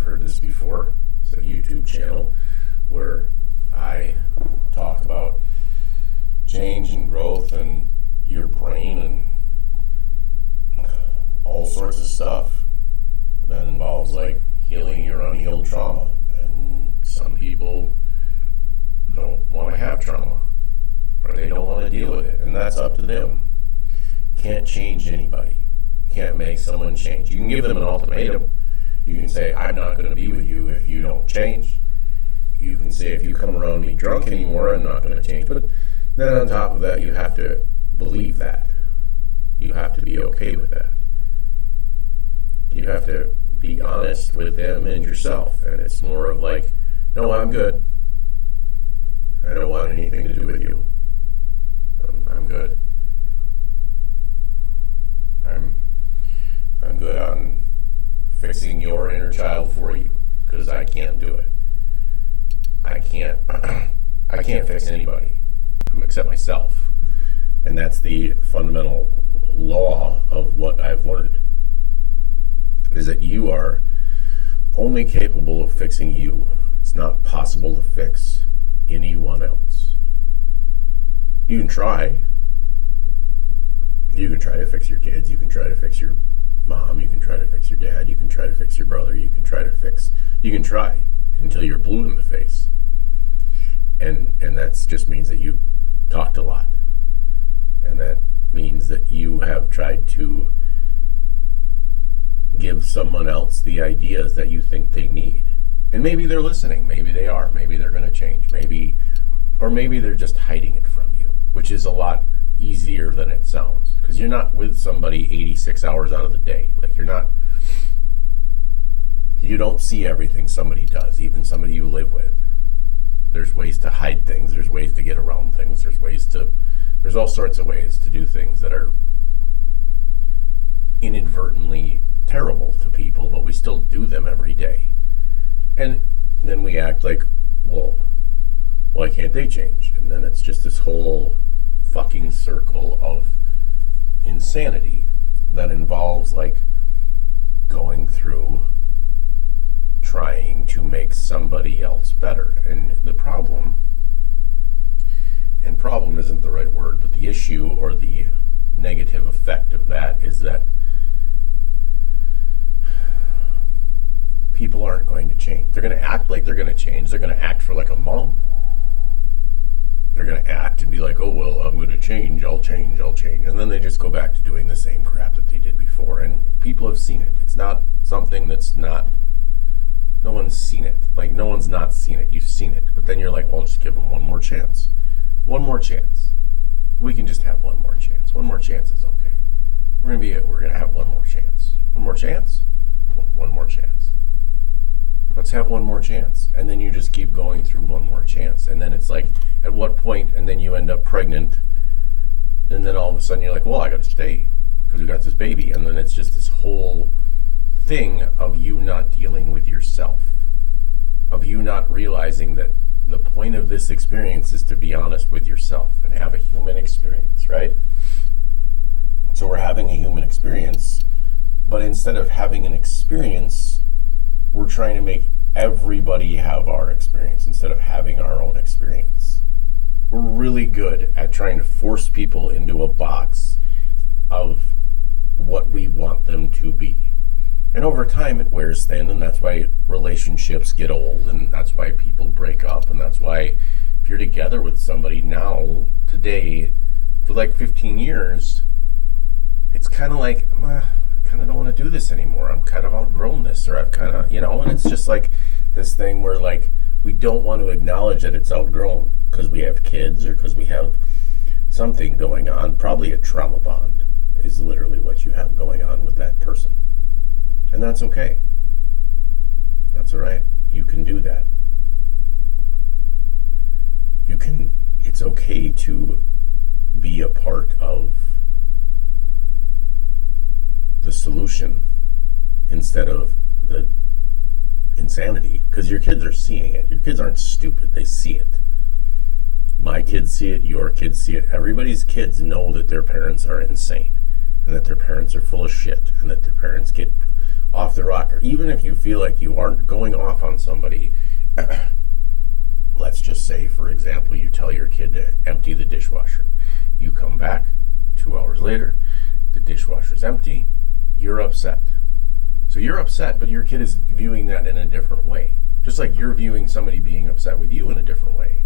you've heard this before. It's a YouTube channel where I talk about change and growth and your brain and all sorts of stuff that involves like healing your unhealed trauma. And some people don't want to have trauma, or they don't want to deal with it, and that's up to them. You can't change anybody. You can't make someone change. You can give them an ultimatum. You can say, I'm not going to be with you if you don't change. You can say, if you come around me drunk anymore, I'm not going to change. But then on top of that, you have to believe that. You have to be okay with that. You have to be honest with them and yourself. And it's more of like, no, I'm good. I don't want anything to do with you. I'm good. I'm good on fixing your inner child for you, because I can't do it. I can't fix anybody except myself. And that's the fundamental law of what I've learned, is that you are only capable of fixing you. It's not possible to fix anyone else. You can try. You can try to fix your kids. You can try to fix your mom. You can try to fix your dad. You can try to fix your brother. You can try until you're blue in the face. And that just means that you talked a lot. And that means that you have tried to give someone else the ideas that you think they need. And maybe they're listening. Maybe they are. Maybe they're going to change. Maybe they're just hiding it from you, which is a lot easier than it sounds, because you're not with somebody 86 hours out of the day. Like, you don't see everything somebody does, even somebody you live with. There's ways to hide things. There's ways to get around things. There's all sorts of ways to do things that are inadvertently terrible to people, but we still do them every day. And then we act like, well, why can't they change? And then it's just this whole fucking circle of insanity that involves like going through trying to make somebody else better. And the problem isn't the right word, but the issue or the negative effect of that is that people aren't going to change. They're going to act like they're going to change. They're going to act for like a month. They're going to act and be like, oh, well, I'm going to change. I'll change. And then they just go back to doing the same crap that they did before. And people have seen it. It's not something that's not, no one's seen it. Like, no one's not seen it. You've seen it. But then you're like, well, just give them one more chance. One more chance. We can just have one more chance. One more chance is okay. We're going to have one more chance. One more chance? One more chance. Let's have one more chance. And then you just keep going through one more chance. And then it's like, at what point, and then you end up pregnant, and then all of a sudden you're like, well, I got to stay because we got this baby. And then it's just this whole thing of you not dealing with yourself, of you not realizing that the point of this experience is to be honest with yourself and have a human experience, right? So we're having a human experience, but instead of having an experience, we're trying to make everybody have our experience instead of having our own experience. We're really good at trying to force people into a box of what we want them to be. And over time it wears thin, and that's why relationships get old, and that's why people break up, and that's why if you're together with somebody now, today, for like 15 years, it's kind of like, I kind of don't want to do this anymore. I'm kind of outgrown this, or I've kind of, and it's just like this thing where like we don't want to acknowledge that it's outgrown because we have kids or because we have something going on. Probably a trauma bond is literally what you have going on with that person. And that's okay. That's all right. You can do that. It's okay to be a part of the solution instead of the insanity, because your kids are seeing it. Your kids aren't stupid. They see it. My kids see it. Your kids see it. Everybody's kids know that their parents are insane and that their parents are full of shit and that their parents get off the rocker. Even if you feel like you aren't going off on somebody, let's just say, for example, you tell your kid to empty the dishwasher. You come back 2 hours later, the dishwasher's empty, you're upset. So you're upset, but your kid is viewing that in a different way. Just like you're viewing somebody being upset with you in a different way.